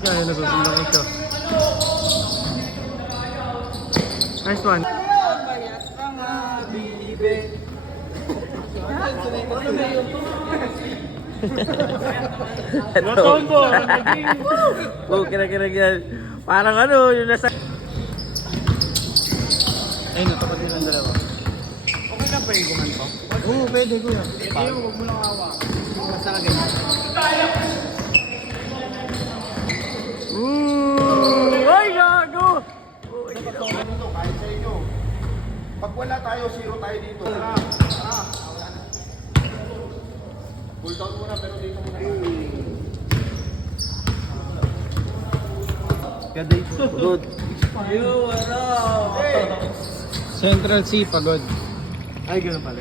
nga, yun, nasusundan ko siya. Nice one. Matombo! Oh, kira-kira yan. Parang ano, yung nasa... Ayun, natapad yun ang dalawa. Okay lang pa yung gumanto? Oo, pwede ko yan. Hindi, huwag mo lang awa. Basta na ganyan. Ay, gago! Kahit sa inyo. Pag wala tayo, zero tayo dito. Full down muna, pero dito muna. Ganda ito. Good. Yo, what up? Central C, pagod. Ay, ganun pala.